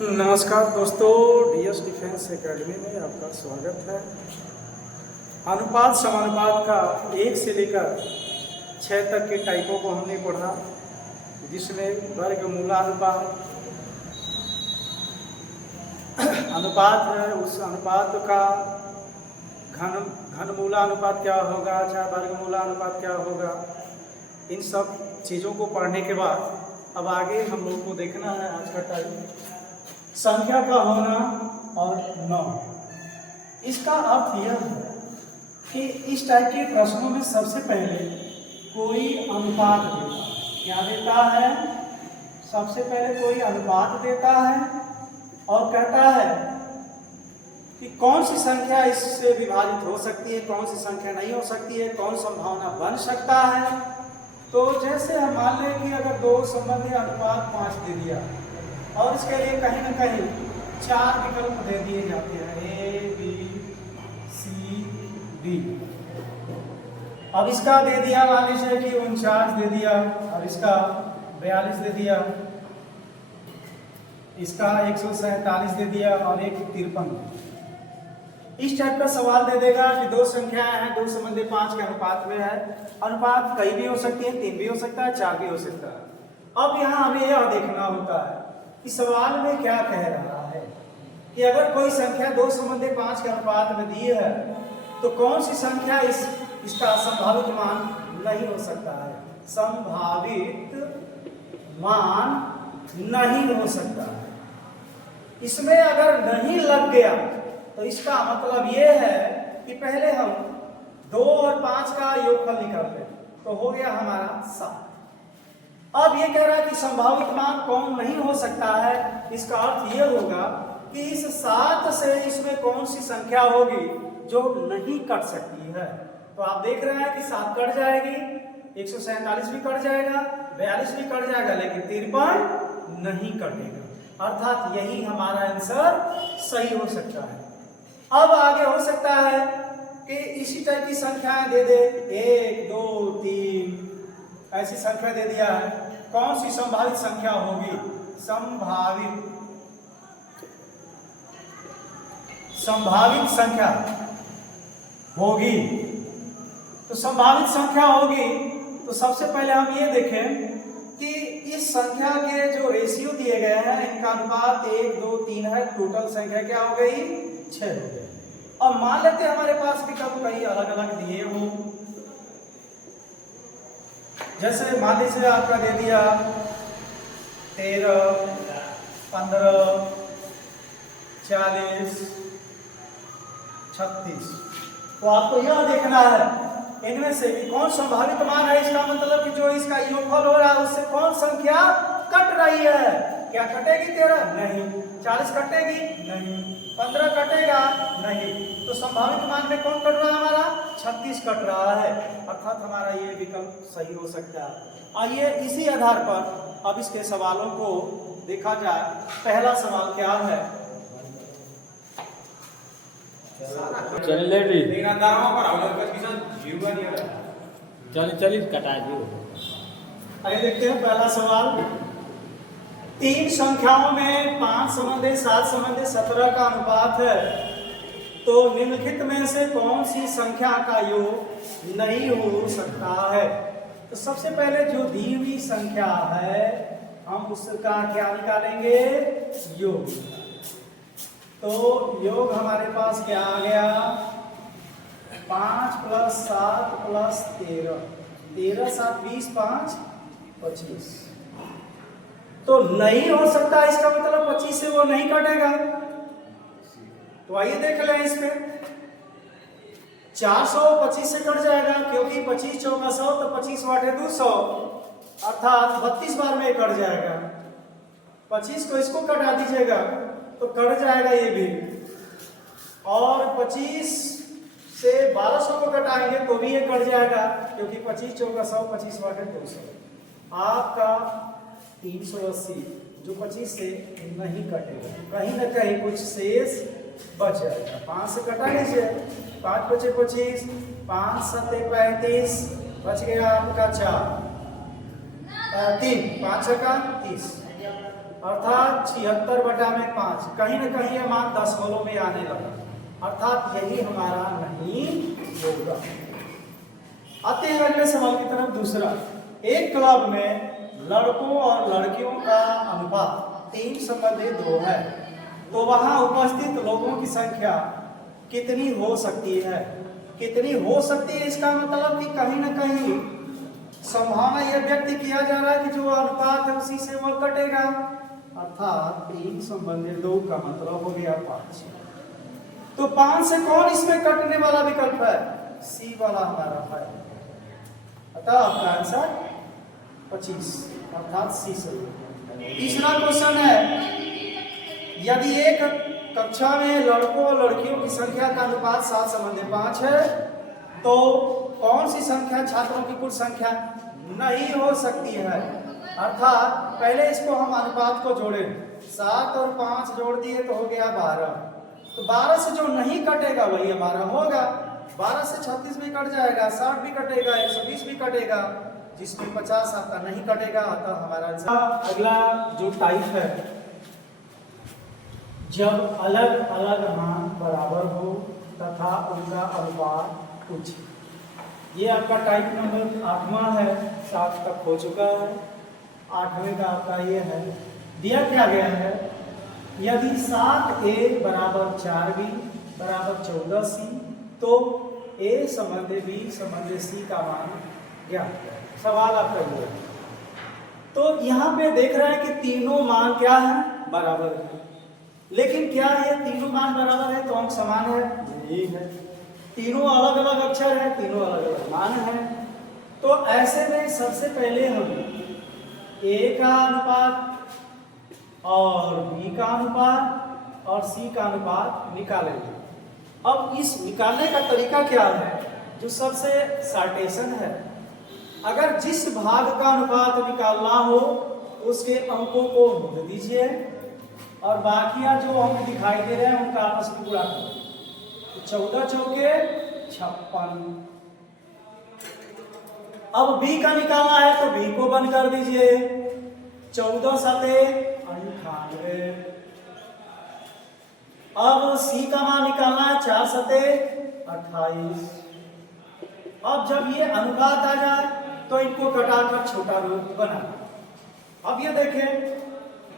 नमस्कार दोस्तों, DS defence academy में आपका स्वागत है। अनुपात समानुपात का 1 से लेकर 6 तक के टाइपों को हमने पढ़ा, जिसमें वर्गमूलानुपात अनुपात है। उस अनुपात का घनमूलानुपात क्या होगा, चाहे वर्गमूलानुपात क्या होगा, इन सब चीज़ों को पढ़ने के बाद अब आगे हम लोग को देखना है आज का टाइप संख्या का होना और न। इसका अर्थ यह है कि इस टाइप के प्रश्नों में सबसे पहले कोई अनुपात देता है। क्या देता है? सबसे पहले कोई अनुपात देता है और कहता है कि कौन सी संख्या इससे विभाजित हो सकती है, कौन सी संख्या नहीं हो सकती है, कौन संभावना बन सकता है। तो जैसे हम मान लें कि अगर दो संबंधी अनुपात 5 दे दिया और इसके लिए कहीं ना कहीं 4 विकल्प दे दिए जाते हैं, ए बी सी डी। अब इसका दे दिया मान लीजिए कि 49 दे दिया और इसका 42 दे दिया, इसका 147 दे दिया और एक 53। इस टाइप का सवाल दे देगा कि दो संख्याएं हैं, दो संबंधी 5 के अनुपात में है। अनुपात कई भी हो सकती है, 3 भी हो सकता है, 4 भी हो सकता है। अब यहाँ हमें यह देखना होता है कि सवाल में क्या कह रहा है कि अगर कोई संख्या दो संबंधी 5 के अनुपात में दी है तो कौन सी संख्या इसका संभावित मान नहीं हो सकता है। संभावित मान नहीं हो सकता है। इसमें अगर नहीं लग गया तो इसका मतलब ये है कि पहले हम 2 और 5 का योगफल निकालते तो हो गया हमारा 7। अब ये कह रहा है कि संभावित मान कौन नहीं हो सकता है। इसका अर्थ ये होगा कि इस 7 से इसमें कौन सी संख्या होगी जो नहीं कट सकती है। तो आप देख रहे हैं कि 7 कट जाएगी, 147 भी कट जाएगा, 42 भी कट जाएगा, लेकिन 53 नहीं कटेगा। अर्थात यही हमारा आंसर सही हो सकता है। अब आगे हो सकता है कि इसी टाइप की संख्याएं दे दे, 1 2 3 ऐसी संख्या दे दिया है। कौन सी संभावित संख्या होगी? संभावित संख्या होगी। तो संभावित संख्या होगी तो सबसे पहले हम ये देखें कि इस संख्या के जो रेशियो दिए गए हैं इनका अनुपात 1 2 3 है। टोटल संख्या क्या हो गई? 6 हो गई। अब मान लेते हैं हमारे पास विकल्प कई अलग अलग दिए हो। जैसे मान लीजिए आपका दे दिया 13 15 40 36। तो आपको यह देखना है इनमें से कि कौन संभावित मान है। इसका मतलब कि जो इसका योगफल हो रहा है उससे कौन संख्या कट रही है। क्या कटेगी? 13 नहीं। 40 कटेगी? नहीं। 15 कटेगा? नहीं। तो संभावित मान में कौन कट रहा है? हमारा 36 कट रहा है। अर्थात हमारा ये विकल्प सही हो सकता है। आइए इसी आधार पर अब इसके सवालों को देखा जाए। पहला सवाल क्या है? चल कटा दो। आइए देखते हैं पहला सवाल। 3 संख्याओं में 5 संबंधी 7 संबंधी 17 का अनुपात है, तो निम्नलिखित में से कौन सी संख्या का योग नहीं हो सकता है। तो सबसे पहले जो दी हुई संख्या है हम उसका क्या निकालेंगे? योग। तो योग हमारे पास क्या आ गया? 5 + 7 + 13, 13 7 20 5 25। तो नहीं हो सकता, इसका मतलब 25 से वो नहीं कटेगा। तो आइए देख लें इसमें 400 25 से कट जाएगा, क्योंकि 25 चौका 100 तो 25 वाटे 200, अर्थात 32 बार में कट जाएगा। 25 को इसको कटा दीजिएगा तो कट जाएगा ये भी। और 25 से 1200 को कटाएंगे तो भी ये कट जाएगा, क्योंकि 25 चौका 100, 25 वाटे 200। आपका 380 जो 25 से नहीं कटेगा, कहीं ना कहीं कुछ शेष बच जाएगा। 5 से कटा लीजिए, 5 बचे 25, 5 7 35, बच गया आपका 4, 3 5 का 30। अर्थात 76/5। कहीं ना कहीं ये मान दशमलव में आने लगा, अर्थात यही हमारा नहीं होगा। आते हैं अगले सवाल की तरफ। दूसरा, एक क्लब में लड़कों और लड़कियों का अनुपात 3:2 है, तो वहां उपस्थित लोगों की संख्या कितनी हो सकती है? कितनी हो सकती है, इसका मतलब कि कहीं ना कहीं संभावना यह व्यक्त किया जा रहा है कि जो अनुपात है उसी से वह कटेगा, अर्थात 3/2 का मतलब हो गया 5। तो 5 से कौन इसमें कटने वाला विकल्प है? सी वाला हमारा है, अतः आपका आंसर 25, अर्थात सी सही। तीसरा क्वेश्चन है, यदि एक कक्षा में लड़कों और लड़कियों की संख्या का अनुपात 7:5 है, तो कौन सी संख्या छात्रों की कुल संख्या नहीं हो सकती है? अर्थात पहले इसको हम अनुपात को जोड़े, 7 और 5 जोड़ दिए तो हो गया 12। तो 12 से जो नहीं कटेगा वही 12 होगा। 12 से 36 भी कट जाएगा, 60 भी कटेगा, 120 भी कटेगा, जिसमें 50 आपका नहीं कटेगा, अतः हमारा आंसर। अगला जो टाइप है, जब अलग अलग मान बराबर हो तथा उनका अनुपात कुछ। ये आपका टाइप नंबर 8वां है, 7 तक हो चुका है। 8वें का आपका ये है, दिया क्या गया है, यदि 7a = 4b = 14c, तो a संबंध b संबंध c का मान ज्ञात है। सवाल आपका ये है। तो यहाँ पे देख रहे हैं कि तीनों मान क्या है, बराबर है। लेकिन क्या ये तीनों मान बराबर है तो अंक समान है? नहीं है। तीनों अलग अलग अक्षर है, तीनों अलग अलग मान है। तो ऐसे में सबसे पहले हम a का अनुपात और b का अनुपात और c का अनुपात निकालेंगे। अब इस निकालने का तरीका क्या है, जो सबसे सार्टेशन है। अगर जिस भाग का अनुपात निकालना हो उसके अंकों को मुड़ दीजिए और बाकियां जो अंक दिखाई दे रहे हैं उनका आपस में गुणा करें। तो 14 चौके 56। अब b का निकालना है तो b को बंद कर दीजिए, 14 7 98। अब c का मान निकालना है, 4 7 28। अब जब ये अनुपात आ जाए तो इनको घटाकर छोटा रूप बना। अब ये देखें,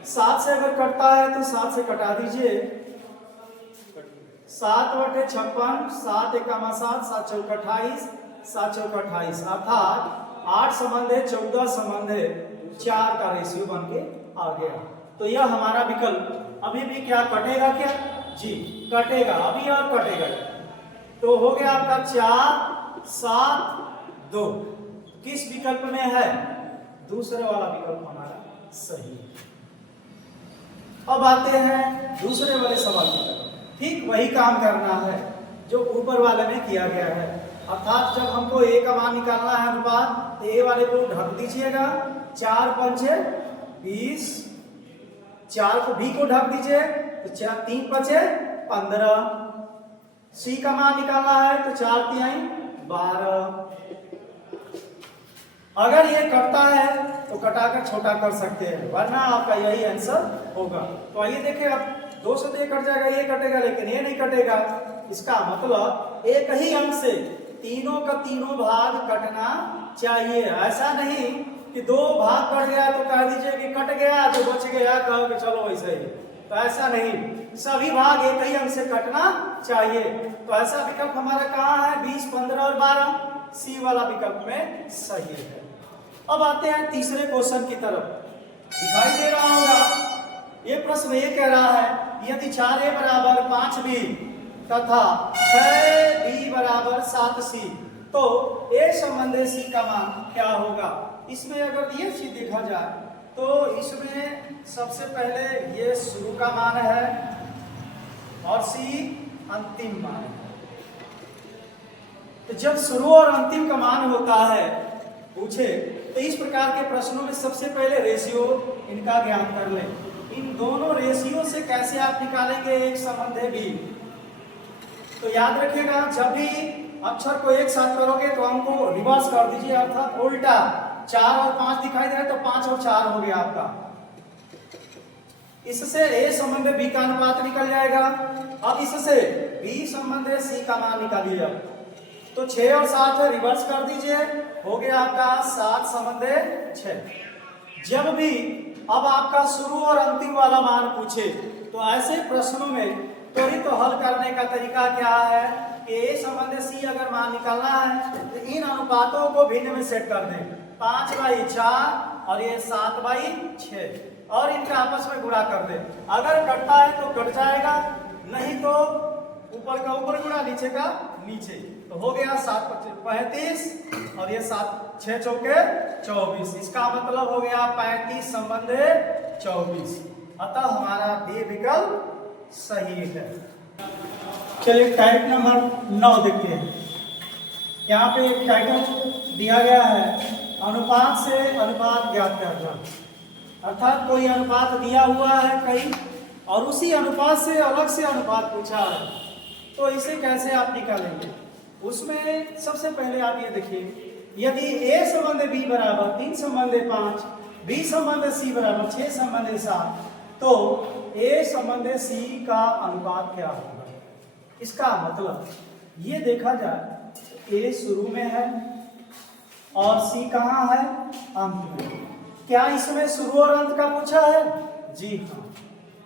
7 से अगर कटता है तो 7 से कटा दीजिए, 7/56, 7 × 7, 7 × 28, 7 × 28, अर्थात 8 संबंध 14 संबंध 4 का रेशियो बन के आ गया। तो यह हमारा विकल्प अभी भी क्या कटेगा? क्या जी कटेगा, अभी और कटेगा। तो हो गया आपका 4 7 2। किस विकल्प में है? दूसरे वाला विकल्प हमारा सही है। अब आते हैं दूसरे वाले सवाल की तरफ। ठीक वही काम करना है जो ऊपर वाले में किया गया है, अर्थात जब हमको a का मान निकालना है अनुपात, तो a वाले को ढक दीजिएगा, 4 5 20, 4 को b को ढक दीजिए तो 3 5 15। c का मान निकालना है तो 4 3 12। अगर ये कटता है तो कटाकर छोटा कर सकते हैं, वरना आपका यही आंसर होगा। तो आइए देखें, अब 2 से ये कट जाएगा, ये कटेगा, लेकिन ये नहीं कटेगा। इसका मतलब एक ही अंक से तीनों का तीनों भाग कटना चाहिए। ऐसा नहीं कि 2 भाग कट गया तो कह दीजिए कि कट गया तो बच गया, कहो कि चलो वैसे ही। तो ऐसा नहीं, सभी भाग एक ही अंक से कटना चाहिए। तो ऐसा विकल्प हमारा कहाँ है? 20 15 और 12, सी वाला विकल्प में सही है। अब आते हैं तीसरे क्वेश्चन की तरफ। दिखाई दे रहा होगा, ये प्रश्न ये कह रहा है, यदि 4a = 5b तथा 6b = 7c, तो a संबंध c का मान क्या होगा? इसमें अगर ये चीज देखा जाए तो इसमें सबसे पहले ये शुरू का मान है और c अंतिम मान है। तो जब शुरू और अंतिम का मान होता है पूछे, तो इस प्रकार के प्रश्नों में सबसे पहले रेशियो इनका ज्ञान कर लें। इन दोनों रेशियो से कैसे आप निकालेंगे एक संबंध है b? तो याद रखिएगा, जब भी अक्षर को एक साथ करोगे तो अंक को रिवर्स कर दीजिए, अर्थात उल्टा। 4 और 5 दिखाई दे रहा है तो 5 और 4 हो गया आपका। इससे ए संबंध बी का अनुपात निकल जाएगा। अब इससे बी संबंध सी का मान निकालिए। अब तो 6 और 7 रिवर्स कर दीजिए, हो गया आपका 7 संबंध 6। जब भी अब आपका शुरू और अंतिम वाला मान पूछे तो ऐसे प्रश्नों में त्वरित तो हल करने का तरीका क्या है कि ए संबंध सी अगर मान निकालना है तो इन अनुपातों को भिन्न में सेट कर दें। 5/4 और ये 7/6 और इनका आपस में गुणा कर दे। अगर कटता है तो कट जाएगा, नहीं तो ऊपर का ऊपर गुणा नीचे का नीचे। तो हो गया 7×5 = 35 और ये 7×6 = 24। इसका मतलब हो गया 35 संबंध 24। अतः हमारा डी विकल्प सही है। चलिए टाइप नंबर 9 देखते हैं। यहाँ पे एक टाइटल दिया गया है, अनुपात से अनुपात ज्ञात करना। अर्थात कोई अनुपात दिया हुआ है कई और उसी अनुपात से अलग से अनुपात पूछा है, तो इसे कैसे आप निकालेंगे। उसमें सबसे पहले आप ये देखिए, यदि ए संबंध बी बराबर 3 संबंध 5, बी संबंध सी बराबर 6 संबंध 7, तो ए संबंध सी का अनुपात क्या होगा। इसका मतलब ये देखा जाए, ए शुरू में है और सी कहाँ है, अंत में। क्या इसमें शुरू और अंत का पूछा है? जी हाँ,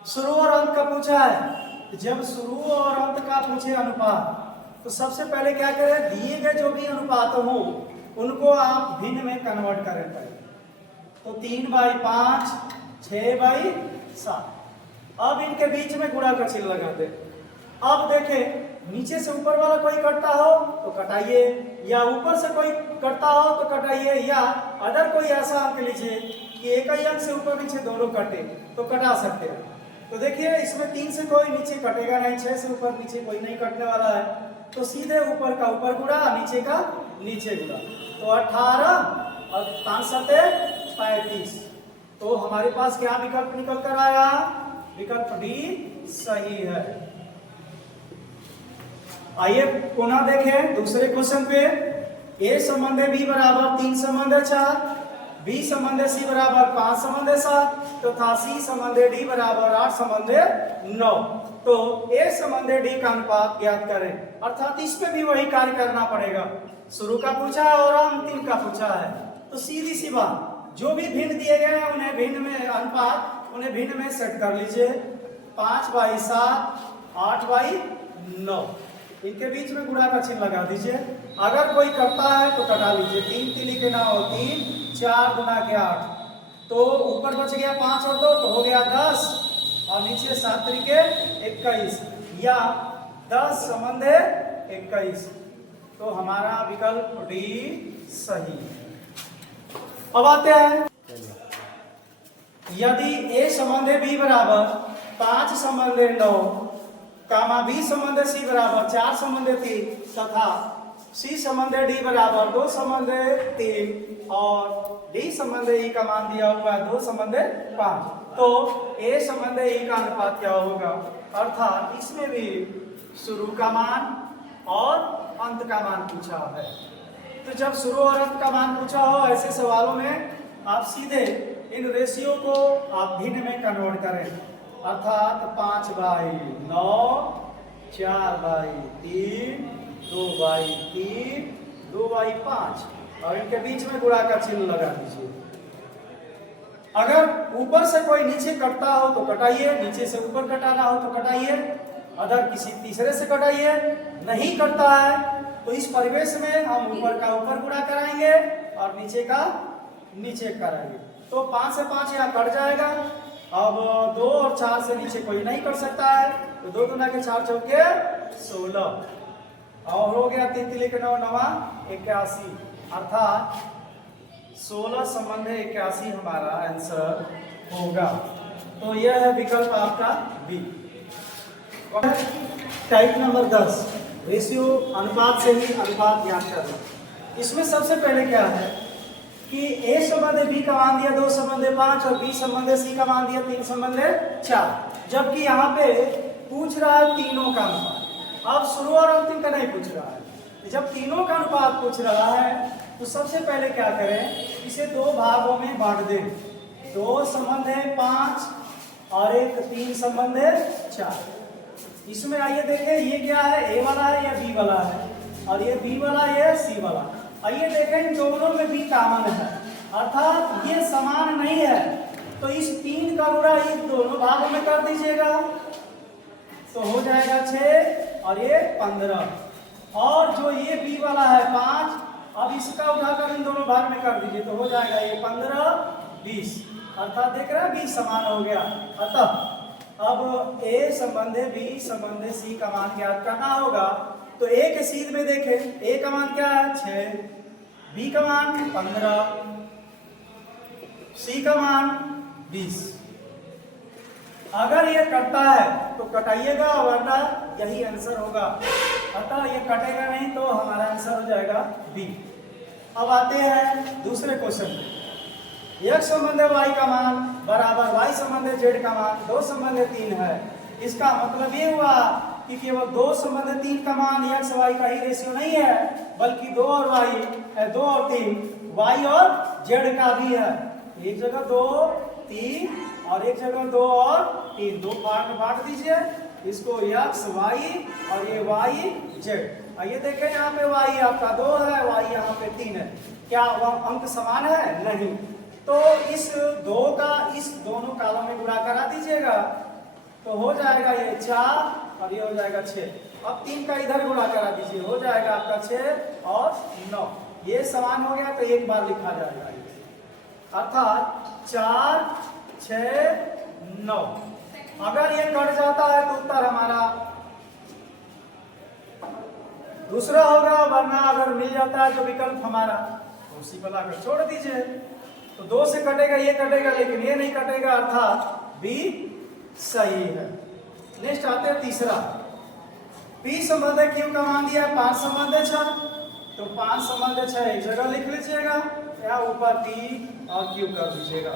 शुरू और अंत का पूछा है। जब शुरू और अंत का पूछे अनुपात, तो सबसे पहले क्या करें, दिए गए जो भी अनुपात हो उनको आप भिन्न में कन्वर्ट करें पहले। तो 3/5, 6/7। अब इनके बीच में गुणा का चिन्ह लगा दे। अब देखें, नीचे से ऊपर वाला कोई कटता हो तो कटाइए, या ऊपर से कोई कटता हो तो कटाइए, या अगर कोई ऐसा अंक लीजिए कि एक ही अंक से ऊपर नीचे दोनों कटे तो कटा सकते हैं। तो देखिए, इसमें 3 से कोई नीचे कटेगा नहीं, 6 से ऊपर नीचे कोई नहीं कटने वाला है, तो सीधे ऊपर का ऊपर गुणा, नीचे का नीचे गुणा। तो 18 और 5×7 = 35। तो हमारे पास क्या विकल्प निकल कर आया, विकल्प डी सही है। आइए पुनः देखें दूसरे क्वेश्चन पे। ए संबंध बी बराबर 3 संबंध 4, बी संबंध सी बराबर 5 संबंध 7 तथा सी संबंध डी बराबर 8 संबंध 9। तो ए संबंध डी का अनुपात ज्ञात करें। अर्थात इस पे भी वही कार्य करना पड़ेगा, शुरू का पूछा है और अंतिम का पूछा है। तो सीधी सी बात, जो भी भिन्न दिए गए हैं उन्हें भिन्न में अनुपात, उन्हें भिन्न में सेट कर लीजिए। 5/7, 8/9, इनके बीच में गुणा का चिन्ह लगा दीजिए। अगर कोई करता है तो कटा लीजिए। 3 3 के 9, 3 4 गुना के 8, तो ऊपर बच गया 5 और 2 तो हो गया 10, और नीचे 7 3 के 21, या 10 संबंध 21। तो हमारा विकल्प डी सही। अब आते हैं, यदि ए संबंध बी बराबर 5 संबंध 9, कामा बी संबंध सी बराबर 4 संबंध 3 तथा सी संबंध डी बराबर 2 संबंध 3 और डी संबंध ई का मान दिया हुआ है 2 संबंध 5, तो ए संबंध ई का अनुपात क्या होगा। अर्थात इसमें भी शुरू का मान और अंत का मान पूछा है। तो जब शुरू और अंत का मान पूछा हो ऐसे सवालों में आप सीधे इन रेशियो को आप भिन्न में कन्वर्ट करें। अर्थात 5/9, 4/3, 2/3, 2/5 और इनके बीच में गुणा का चिन्ह लगा दीजिए। अगर ऊपर से कोई नीचे कटता हो तो कटाइए, नीचे से ऊपर कटाना हो तो कटाइए, अगर किसी तीसरे से कटाइए। नहीं कटता है तो इस परिवेश में हम ऊपर का ऊपर गुणा कराएंगे और नीचे का नीचे कराएंगे। तो 5 से 5 यहाँ कट जाएगा। अब 2 और 4 से नीचे कोई नहीं कर सकता है, तो 2 गुना के 4 चौके 16 और हो गया 3 3 के 9 9 81, अर्थात 16 संबंध 81 हमारा आंसर होगा। तो यह है विकल्प आपका बी। टाइप नंबर 10, रेशियो अनुपात से ही अनुपात ज्ञात करना। इसमें सबसे पहले क्या है कि ए संबंध बी का मान दिया 2 संबंध 5 और बी संबंध सी का मान दिया 3 संबंध 4, जबकि यहाँ पे पूछ रहा है तीनों का अनुपात। अब शुरू और अंतिम का नहीं पूछ रहा है। जब तीनों का अनुपात पूछ रहा है तो सबसे पहले क्या करें, इसे 2 भागों में बांट दें। 2 संबंध 5 और एक 3 संबंध है 4। इसमें आइए देखें ये क्या है, ए वाला है या बी वाला है, और ये बी वाला है सी वाला। आइए देखें इन दोनों में बी कॉमन है, अर्थात ये समान नहीं है, तो इस 3 का गुणा इस दोनों भागों में कर दीजिएगा तो हो जाएगा 6 और ये 15। और जो ये बी वाला है 5, अब इसका उठाकर इन दोनों भाग में कर दीजिए तो हो जाएगा ये 15 20, अर्थात देख रहे हैं बी समान हो गया। अतः अब ए संबंध बी संबंध सी का मान ज्ञात करना होगा। तो ए के सीध में देखें, ए का मान क्या है 6, बी का मान 15, सी का मान 20। अगर ये कटता है तो कटाइएगा वरना यही आंसर होगा, अतः ये कटेगा नहीं तो हमारा आंसर हो जाएगा बी। अब आते हैं दूसरे क्वेश्चन में। x संबंध y का मान बराबर y संबंध z का मान 2 संबंध 3 है। इसका मतलब ये हुआ कि केवल 2 संबंध 3 का मान x y का ही रेशियो नहीं है, बल्कि 2 और 3 y और z का भी है। एक जगह 2 3 और एक जगह 2 और 3, 2 पार्ट में बांट दीजिए इसको, x y और ये y z। आइए देखें यहाँ पे y आपका 2 है, y यहाँ पे 3 है, क्या वह अंक समान है? नहीं। तो इस 2 का इस दोनों कॉलम में गुणा करा दीजिएगा तो हो जाएगा ये 4 और ये हो जाएगा 6। अब 3 का इधर गुणा करा दीजिए, हो जाएगा आपका 6 और 9। ये समान हो गया तो एक बार लिखा जाएगा, अर्थात 4 6 9। अगर ये कट जाता है तो उत्तर हमारा दूसरा होगा, वरना अगर मिल जाता है तो विकल्प हमारा उसी पर लाकर छोड़ दीजिए। तो 2 से कटेगा ये कटेगा, लेकिन ये नहीं कटेगा, अर्थात बी सही है। नेक्स्ट आते हैं तीसरा। पी संबंध क्यू का मान दिया 5 संबंध 6, तो 5 संबंध 6 एक जगह लिख लीजिएगा, या ऊपर पी और क्यू कर दीजिएगा।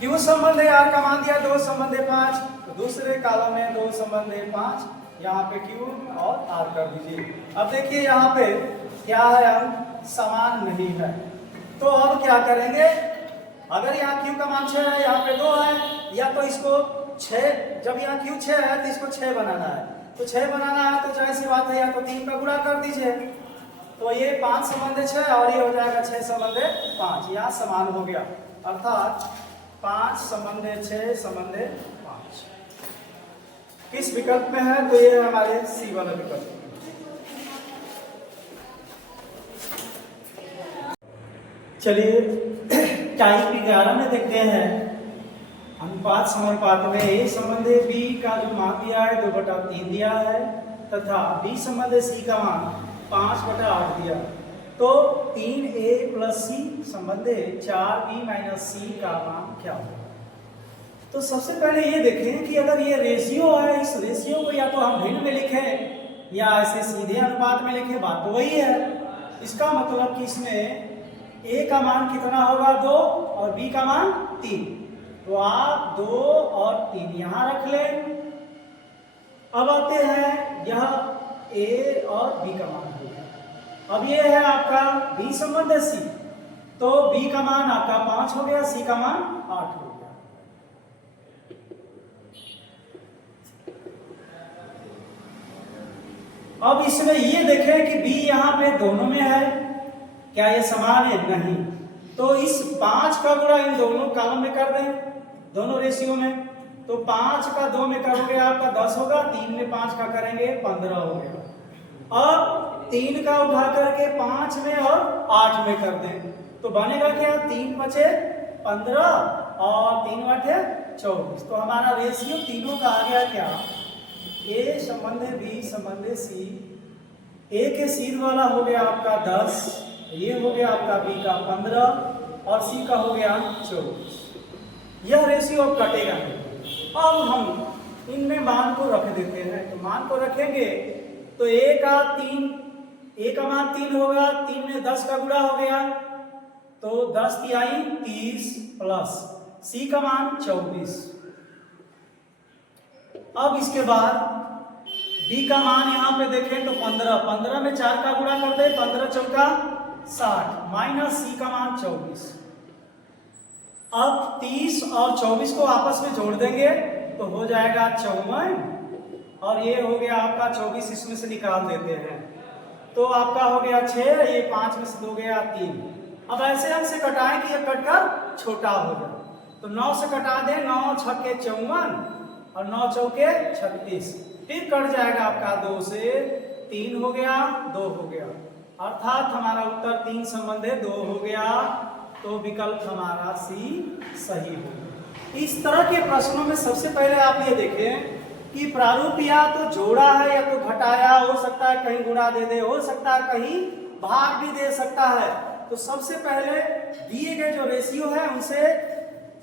क्यू संबंध आर का मान दिया 2 संबंध 5, तो दूसरे कॉलम में 2 संबंध 5, यहाँ पे क्यू और आर कर दीजिए। अब देखिए यहाँ पे क्या है, अंक समान नहीं है, तो अब क्या करेंगे, अगर यहाँ क्यू का मान 6 है, यहाँ पे 2 है, या तो इसको 6, जब यहाँ क्यू 6 है तो इसको 6 बनाना है, तो 6 बनाना है तो जाहिर सी बात है या तो 3 का गुणा कर दीजिए, तो ये 5 संबंध 6 और ये हो जाएगा 6 संबंध 5, यहाँ समान हो गया, अर्थात 5 संबंध 6 संबंध 5 किस विकल्प में है, तो ये हमारे सी वाला विकल्प। चलिए टाइप 11 में देखते हैं। अनुपात समानुपात में ए संबंध बी का जो मान दिया है 2/3 दिया है, तथा बी संबंध सी का मान 5/8 दिया, तो 3a + c संबंध 4b - c का मान क्या होगा। तो सबसे पहले ये देखें कि अगर ये रेशियो है, इस रेशियो को या तो हम भिन्न में लिखें या ऐसे सीधे अनुपात में लिखें, बात तो वही है। इसका मतलब कि इसमें a का मान कितना होगा 2 और b का मान 3, तो आप 2 और 3 यहां रख लें। अब आते हैं यह a और b का मान हो गया। अब ये है आपका b संबंध c, तो b का मान आपका 5 हो गया, c का मान 8 हो गया। अब इसमें ये देखें कि b यहां पे दोनों में है, क्या ये समान है? नहीं। तो इस 5 का गुणा इन दोनों कॉलम में कर दें, दोनों रेशियो में, तो 5 का 2 में करोगे आपका 10 होगा, 3 में 5 का करेंगे 15 हो गया। अब 3 का उठा करके 5 में और 8 में कर दें, तो बनेगा क्या, 3 बचे 15 और 3 बटे 24। तो हमारा रेशियो तीनों का आ गया क्या, ए संबंध बी संबंध सी, ए के सीध वाला हो गया आपका 10, ये हो गया आपका बी का 15 और सी का हो गया 24। यह रेशियो अब कटेगा नहीं। अब हम इनमें मान को रख देते हैं, तो मान को रखेंगे तो ए का मान 3 होगा, 3 में 10 का गुणा हो गया, तो 10 तिहाई 30 प्लस सी का मान 24। अब इसके बाद बी का मान यहाँ पे देखें तो 15 में 4 का गुणा कर दे, 15 चौका 60 माइनस सी का मान 24। अब 30 और 24 को आपस में जोड़ देंगे तो हो जाएगा 54, और ये हो गया आपका 24, इसमें से निकाल देते हैं तो आपका हो गया 6, ये 5 में से 2 गया 3। अब ऐसे हम से कटाएं कि ये कटकर छोटा हो जाए, तो 9 से कटा दें, 9 छक्के 54 और 9 चौके 36, फिर कट जाएगा आपका 2 से, 3 हो गया, 2 हो गया, अर्थात हमारा उत्तर 3 संबंध 2 हो गया, तो विकल्प हमारा सी सही होगा। इस तरह के प्रश्नों में सबसे पहले आप ये देखें कि प्रारूप या तो जोड़ा है या तो घटाया, हो सकता है कहीं गुणा दे दे, हो सकता है कहीं भाग भी दे सकता है। तो सबसे पहले दिए गए जो रेशियो है उनसे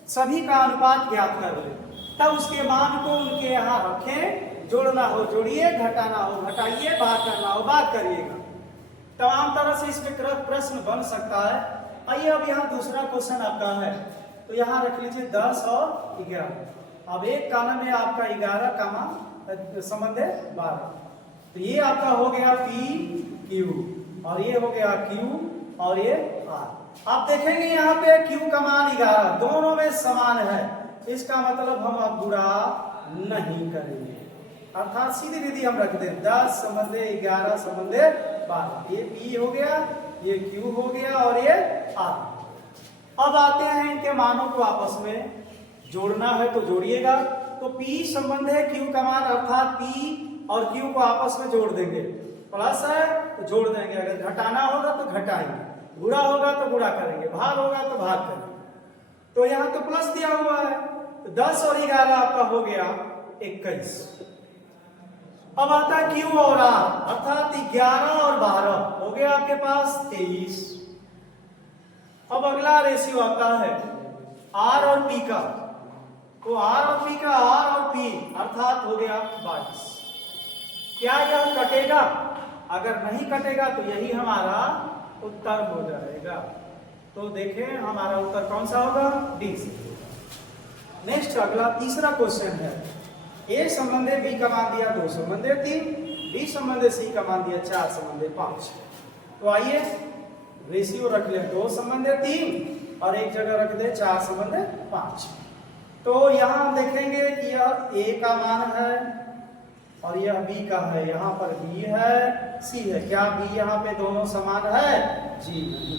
सभी का अनुपात ज्ञात कर ले, तब उसके मान को उनके यहाँ रखें, जोड़ना हो जोड़िए, घटाना हो घटाइए, भाग करना हो भाग करिएगा। तमाम तरह से इसमें प्रश्न बन सकता है। आइए अब यहाँ दूसरा क्वेश्चन आपका है, तो यहाँ रख लीजिए 10 और 11। अब एक कॉलम में आपका 11 का मान संबंध है 12, तो ये आपका हो गया पी क्यू, और ये हो गया क्यू, और ये आर। आप देखेंगे यहाँ पे क्यू का मान 11 दोनों में समान है, इसका मतलब हम अब गुणा नहीं करेंगे, अर्थात सीधी विधि हम रख दें 10 संबंध 11 संबंध 12। ये पी हो गया, ये क्यू हो गया, और ये आर। अब आते हैं इनके मानों को आपस में जोड़ना है तो जोड़िएगा, तो P संबंध है Q का मान, अर्थात P और Q को आपस में जोड़ देंगे, प्लस है तो जोड़ देंगे, अगर घटाना होगा तो घटाएंगे, गुणा होगा तो गुणा करेंगे, भाग होगा तो भाग करेंगे। तो यहाँ तो प्लस दिया हुआ है, तो 10 और 11 आपका हो गया 21। अब आता है Q और R, अर्थात 11 और 12 हो गया आपके पास 23। अब अगला रेशियो आता है R और P का, तो R और P का, R और P अर्थात हो गया 22। क्या यह कटेगा? अगर नहीं कटेगा तो यही हमारा उत्तर हो जाएगा। तो देखें हमारा उत्तर कौन सा होगा, डी से। नेक्स्ट अगला तीसरा क्वेश्चन है, ए संबंध बी का मान दिया 2 संबंध 3, बी संबंध सी का मान दिया 4 संबंध 5। तो आइए रेशियो रख ले 2 संबंध 3 और एक जगह रख दे 4 संबंध 5। तो यहाँ हम देखेंगे कि यह ए का मान है और यह बी का है, यहाँ पर बी है, सी है। क्या बी यहाँ पे दोनों समान है? जी नहीं।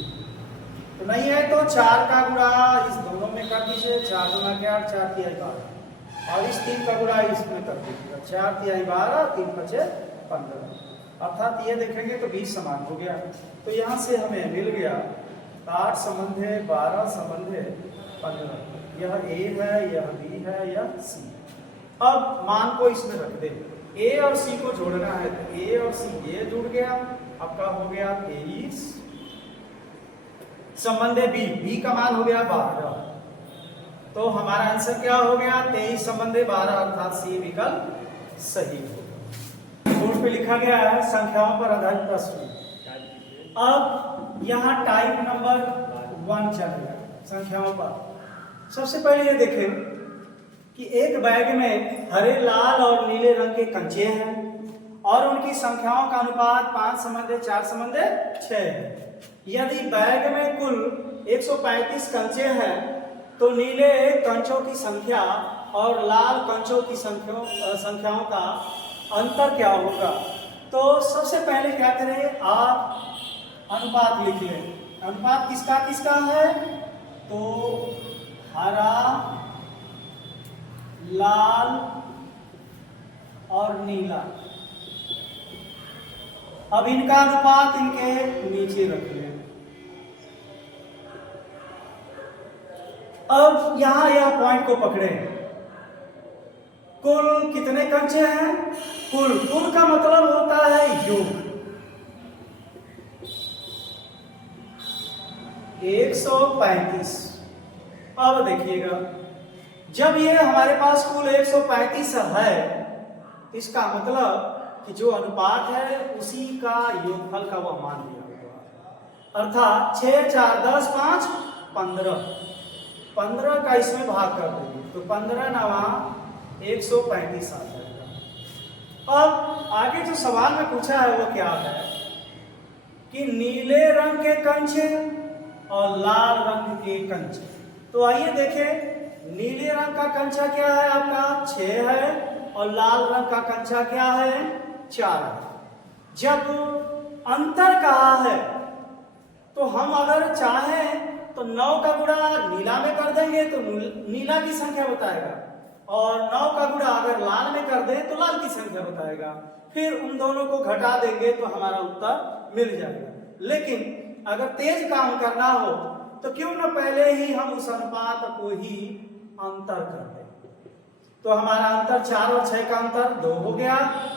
तो नहीं है तो 4 का गुणा इस दोनों में कर दीजिए, 4 गुना 8, 4 तिहाई 12, और इस 3 का गुणा इसमें कर दीजिएगा, 4 तिहाई 12, 3 5 15, अर्थात ये देखेंगे तो 20 समान हो गया। तो यहाँ से हमें मिल गया 8 संबंध है, 12 संबंध है, 15। यह ए है, यह बी है, यह सी। अब मान को इसमें रख दे, ए और सी को जोड़ना है, तो ए और सी ये जुड़ गया, आपका हो गया 23 संबंध बी, बी का मान हो गया 12। तो हमारा आंसर क्या हो गया, 23 संबंध 12, अर्थात सी विकल्प सही होगा। बोर्ड पे लिखा गया है संख्याओं पर आधारित प्रश्न। अब यहाँ टाइप नंबर 1 चलेगा संख्याओं पर। सबसे पहले ये देखें कि एक बैग में हरे, लाल और नीले रंग के कंचे हैं और उनकी संख्याओं का अनुपात 5 संबंध 4 संबंध 6 है। यदि बैग में कुल 135 कंचे हैं तो नीले कंचों की संख्या और लाल कंचों की संख्याओं का अंतर क्या होगा? तो सबसे पहले क्या करें, आप अनुपात लिख लें। अनुपात किसका किसका है? तो हरा, लाल और नीला। अब इनका अनुपात इनके नीचे रख लें। अब यहां यह पॉइंट को पकड़े, कुल कितने कंचे हैं? कुल का मतलब होता है योग। 135। अब देखिएगा, जब ये हमारे पास कुल 135 है, इसका मतलब कि जो अनुपात है उसी का योगफल का वह मान लिया होगा, अर्थात 6 4 10 5 15 का इसमें भाग कर देंगे तो 15 नवा 135 आ जाएगा। अब आगे जो सवाल में पूछा है वो क्या है कि नीले रंग के कंचे और लाल रंग के कंचे, तो आइए देखें, नीले रंग का कंचा क्या है आपका 6 है और लाल रंग का कंचा क्या है 4 है। जब अंतर कहा है तो हम अगर चाहें तो 9 का गुणा नीला में कर देंगे तो नीला की संख्या बताएगा, और 9 का गुणा अगर लाल में कर दें तो लाल की संख्या बताएगा। फिर उन दोनों को घटा देंगे तो हमारा उत्तर मिल जाएगा। लेकिन अगर तेज काम करना हो तो क्यों न पहले ही हम उस अनुपात को ही अंतर कर दें। तो हमारा अंतर 4 और 6 का अंतर 2 हो गया।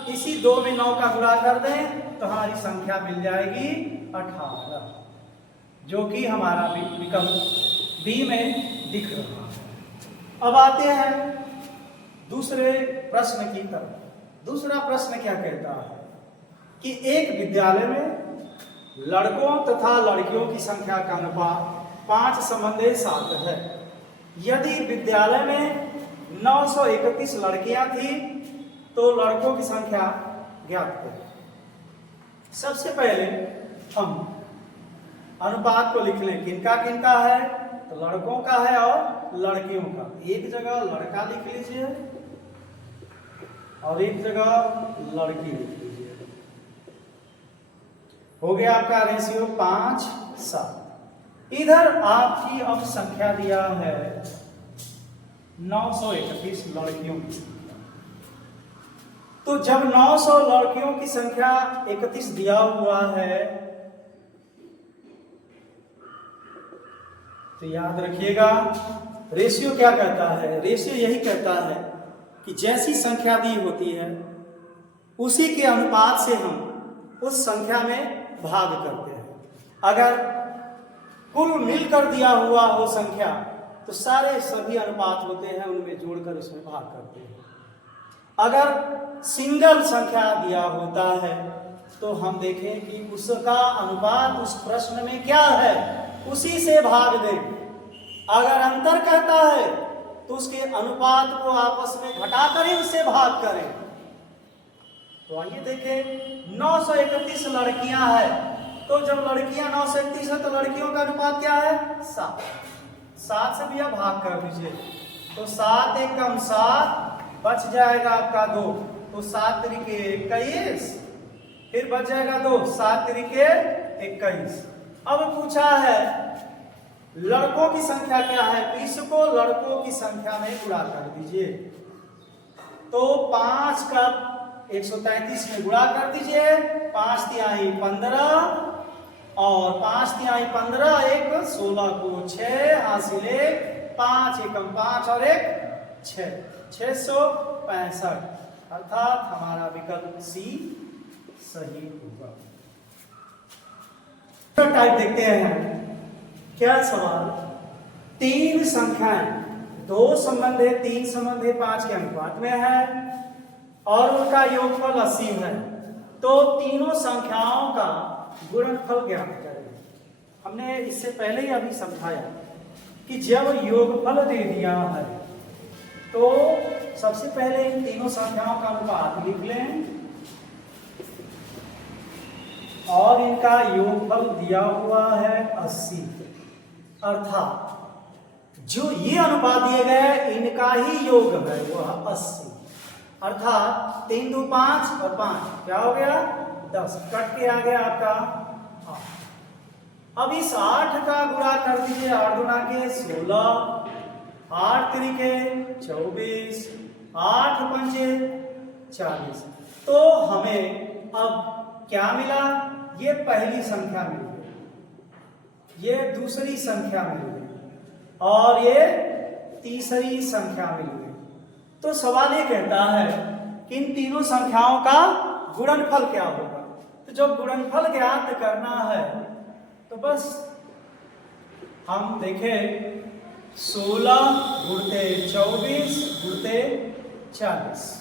इसी 2 में 9 का गुणा कर दें तो हमारी संख्या मिल जाएगी 18, जो कि हमारा विकल्प बी में दिख रहा है। अब आते हैं दूसरे प्रश्न की तरफ। दूसरा प्रश्न क्या कहता है कि एक विद्यालय में लड़कों तथा लड़कियों की संख्या का अनुपात 5:7 है। यदि विद्यालय में 931 लड़कियां थी तो लड़कों की संख्या ज्ञात करें। सबसे पहले हम अनुपात को लिख लें। किनका किनका है तो लड़कों का है और लड़कियों का। एक जगह लड़का लिख लीजिए और एक जगह लड़की लिख लीजिए। हो गया आपका रेशियो 5:7। इधर आपकी अब संख्या दिया है 931 लड़कियों की संख्या। तो जब 900 लड़कियों की संख्या 31 दिया हुआ है तो याद रखिएगा रेशियो क्या कहता है। रेशियो यही कहता है कि जैसी संख्या दी होती है उसी के अनुपात से हम उस संख्या में भाग करते हैं। अगर कुल मिलकर दिया हुआ हो संख्या तो सारे सभी अनुपात होते हैं उनमें जोड़कर उसमें भाग करते हैं। अगर सिंगल संख्या दिया होता है तो हम देखें कि उसका अनुपात उस प्रश्न में क्या है उसी से भाग दें। अगर अंतर कहता है तो उसके अनुपात को आपस में घटाकर ही उससे भाग करें। तो आइए देखें 931 लड़कियां हैं तो जब लड़कियां 931 है तो लड़कियों का अनुपात क्या है 7 से भी आप भाग कर दीजिए तो 7 एकम 7 बच जाएगा आपका 2 तो 7 तरीके 21 फिर बच जाएगा 2 7 तरीके 21। अब पूछा है लड़कों की संख्या क्या है तो इसको लड़कों की संख्या में गुणा कर दीजिए। तो 5 का 133 में गुणा कर दीजिए 5 तिहाई 15 और 5 तिहाई 15 एक 16 को 6 हासिल 5 एकम 5 और एक 6 665 अर्थात हमारा विकल्प सी सही होगा। टाइप देखते हैं क्या सवाल। 3 संख्याएं 2 संबंध है 3 संबंध है 5 के अनुपात में है और उनका योगफल 80 है। तो तीनों संख्याओं का गुणनफल ज्ञात करें। हमने इससे पहले ही अभी समझाया कि जब योगफल दे दिया है तो सबसे पहले इन तीनों संख्याओं का अनुपात लिख लें और इनका योगफल दिया हुआ है 80। अर्थात जो ये अनुपात दिए गए इनका ही योग है वह 80। अर्थात 3 2 5 और 5 क्या हो गया 10 कट के आ गया आपका 8। अब इस 8 का गुणा कर दीजिए 8 गुणा के 16 8 तरीके 24 8 पंचे 40। तो हमें अब क्या मिला ये पहली संख्या मिल गई ये दूसरी संख्या मिल गई और ये तीसरी संख्या मिल गई। तो सवाल ये कहता है कि इन तीनों संख्याओं का गुणनफल क्या होगा। तो जब गुणनफल ज्ञात करना है तो बस हम देखें 16 गुणते 24 गुणते 40।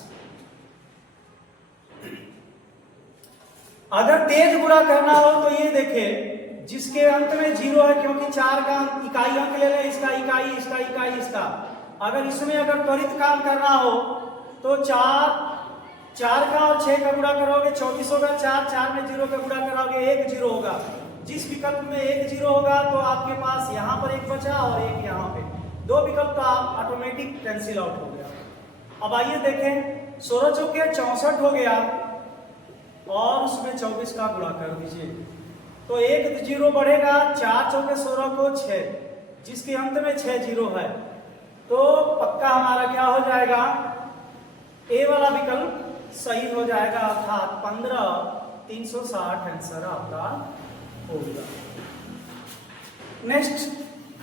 अगर तेज गुणा करना हो तो ये देखें जिसके अंत में 0 है क्योंकि 4 का इकाई अंक ले लें इसका इकाई इसका इकाई इसका। अगर इसमें अगर त्वरित काम करना हो तो 4 का और 6 का गुणा करोगे 34 होगा 4 में 0 का गुणा कराओगे 1 0 होगा। जिस विकल्प में 1 0 होगा तो आपके पास यहाँ पर एक बचा और एक यहाँ पे दो विकल्प का ऑटोमेटिक कैंसिल आउट हो गया। अब आइए देखें, 16 चौके 64 हो गया और उसमें 24 का गुणा कर दीजिए तो एक जीरो बढ़ेगा, 4 चौके 16 को 6, जिसके अंत में 6 जीरो है, तो पक्का हमारा क्या हो जाएगा, ए वाला विकल्प सही हो जाएगा, अर्थात 15 360 आंसर आपका होगा। नेक्स्ट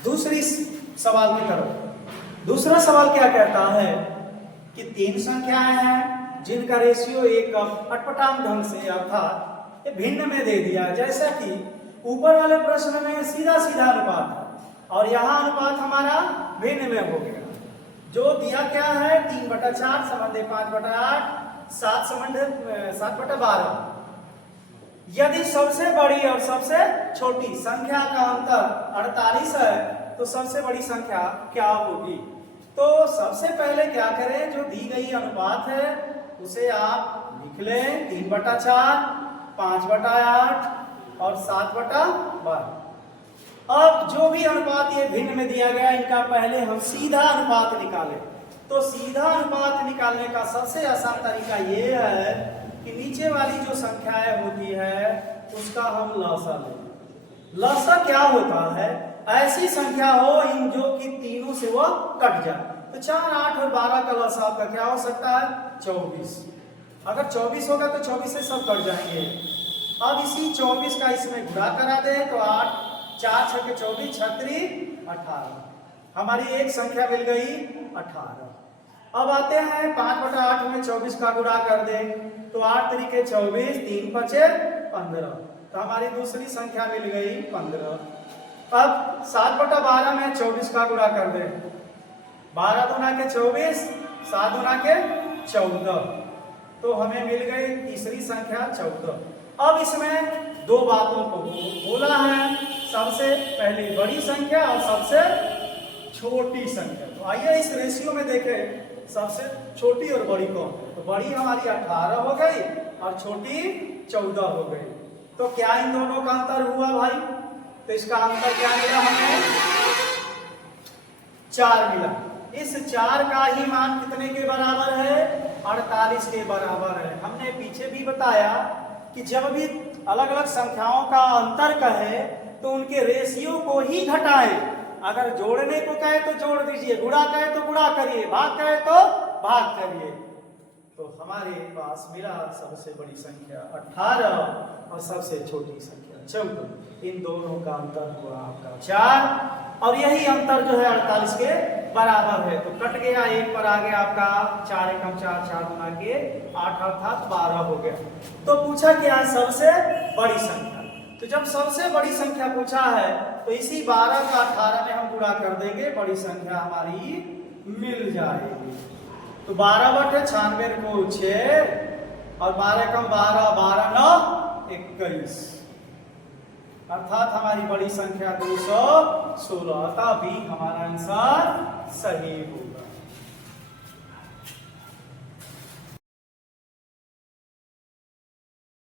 दूसरी सवाल की तरफ। दूसरा सवाल क्या कहता है कि 3 संख्याएं हैं जिनका रेशियो एक अटपटांग ढंग से अर्थात भिन्न में दे दिया, जैसा कि ऊपर वाले प्रश्न में सीधा सीधा अनुपात है और यहाँ अनुपात हमारा भिन्न में हो गया। जो दिया क्या है 3/4 संबंधी 5/8 7/12। यदि सबसे बड़ी और सबसे छोटी संख्या का अंतर 48 है तो सबसे बड़ी संख्या क्या होगी। तो सबसे पहले क्या करें, जो दी गई अनुपात है उसे आप लिख लें 3/4 5/8 और 7/12। अब जो भी अनुपात ये भिन्न में दिया गया, इनका पहले हम सीधा अनुपात निकालें। तो सीधा अनुपात निकालने का सबसे आसान तरीका ये है कि नीचे वाली जो संख्याएं होती है उसका हम लसा लें। लसा क्या होता है, ऐसी संख्या हो इन जो कि तीनों से वो कट जाए। तो 4 8 और 12 का लसा आपका क्या हो सकता है 24। अगर 24 होगा तो 24 से सब कट जाएंगे। अब इसी 24 का इसमें गुणा करा दे तो 8 4 6 के 24 36 18, हमारी एक संख्या मिल गई 18। अब आते हैं 5/8 में 24 का गुणा कर दे तो 8 3 24 3 5 15, तो हमारी दूसरी संख्या मिल गई 15। अब 7/12 में 24 का गुणा कर दे, 12 दूना के 24 7 दूना के 14, तो हमें मिल गई तीसरी संख्या 14। अब इसमें दो बातों को बोला है, सबसे पहले बड़ी संख्या और सबसे छोटी संख्या। तो आइए इस रेशियो में देखें सबसे छोटी और बड़ी कौन है। तो बड़ी हमारी 18 हो गई और छोटी 14 हो गई। तो क्या इन दोनों का अंतर हुआ भाई, तो इसका अंतर क्या मिला हमें 4 मिला। इस 4 का ही मान कितने के बराबर है 48 के बराबर है। हमने पीछे भी बताया कि जब भी अलग अलग संख्याओं का अंतर कहे तो उनके रेशियो को ही घटाएं। अगर जोड़ने को कहे तो जोड़ दीजिए, गुणा कहे तो गुणा करिए, भाग कहे तो भाग करिए। तो हमारे पास मिला सबसे बड़ी संख्या 18 और सबसे छोटी संख्या 14। इन दोनों का अंतर हुआ आपका 4 और यही अंतर जो है 48 के बराबर है। तो कट गया, एक पर आ गया आपका 4 एकम 4 4 गुना के 8 अर्थात 12 हो गया। तो पूछा क्या सबसे बड़ी संख्या। तो जब सबसे बड़ी संख्या पूछा है तो इसी 12 का 18 में हम गुणा कर देंगे, बड़ी संख्या हमारी मिल जाएगी। तो 12/96 को 6 और 12 कम 12 12 9 21, अर्थात हमारी बड़ी संख्या 216। तभी हमारा आंसर सही होगा।